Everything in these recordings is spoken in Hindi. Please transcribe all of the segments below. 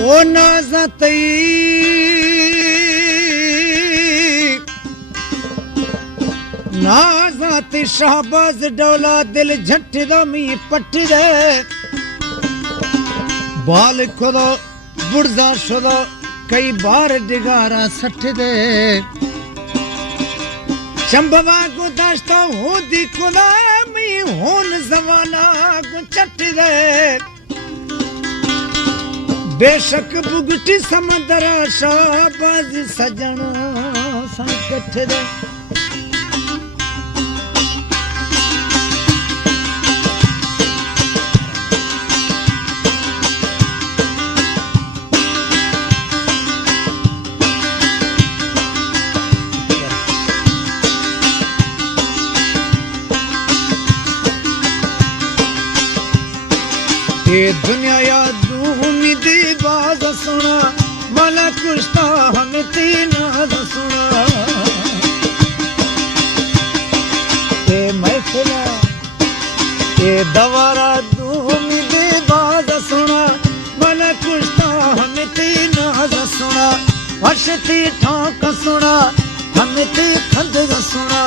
ओ नाज़तई नाज़ाती शाहबाज डोला दिल झट दमी पट दे बाल खुदा बुढ़ा शुदा कई बार डिगारा सट दे चंबवा को दश्ता होदी खुदा मी होन जमाना को चट दे बेशक बुगटी समंदर शाहबाज सजना संकट दे ये दुनिया या उम्मीदी बाज सुना मला कुश्ता हम तीन सुना ये महफिला ये दवारा उम्मीदी बाज सुना मला कुश्ता हम तीन सुना वर्षती ठाक सुना हम ती खंद सुना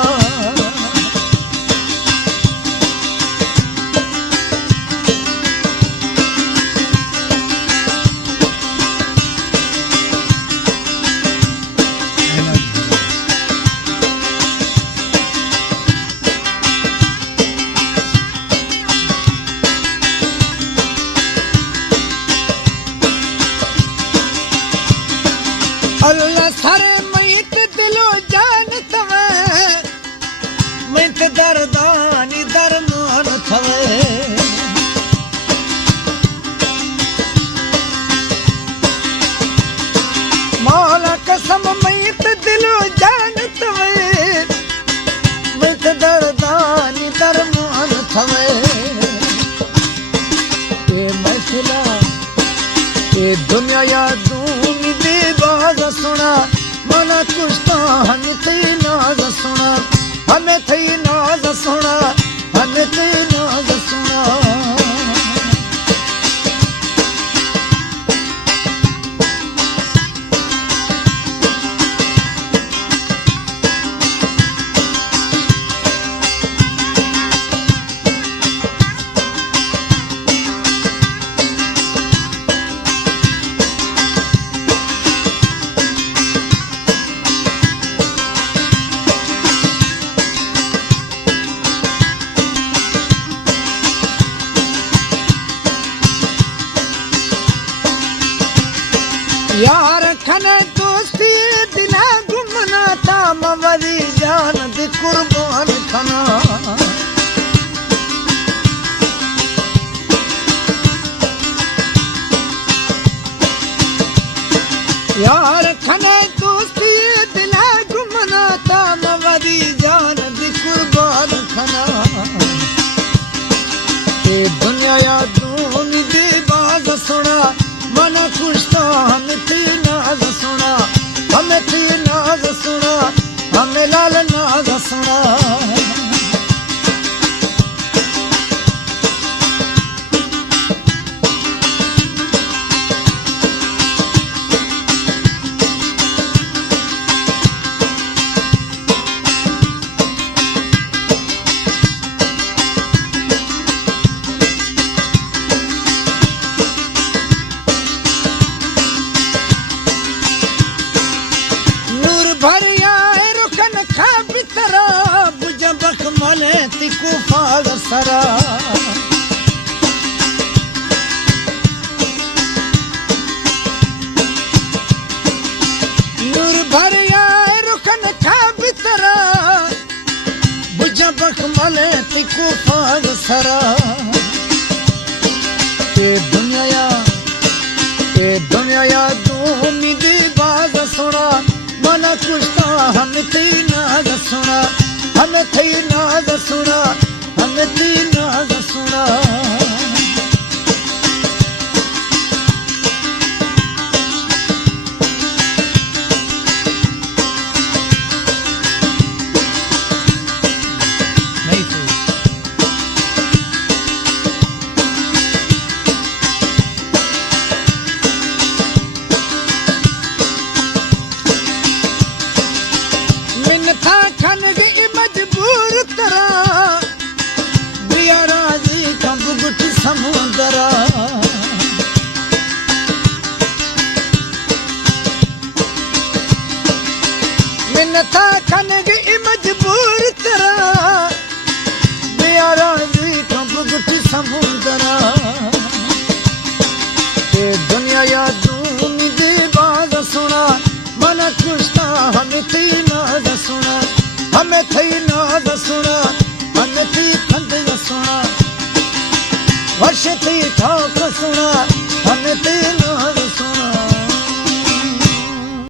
अल्लाह सारे मैत दिलो जान तवे मैत दर्दानी दरमान थवे मौला कसम मैत दिलो जान तवे मैत दर्दानी दरमान थवे ये महफिला ये दुनिया या दूनी बाज सुना मना कुश्ता हम थी नाज सुना हमें थी नाज सुना हमें थी नाज सुना यार खने दोस्ती दिना गुमना था मवरी जान दे कुर्बान खना यार खने दोस्ती दिना गुमना था मवरी जान दे कुर्बान खना ये दुनिया या दूनी दे बाज सुना मना कुश्ता हम थी नाज सुना हमें थी नाज सुना हमें लाल नाज सुना तिको फाग सरा नूर भरिया रुखन खा बितरा बुझा बख मले तिको फाग सरा ये दुनिया या दूनी दी बाज सुना मना कुश्ता हम थी नाज सुना हमें थी नाज सुना हमें थी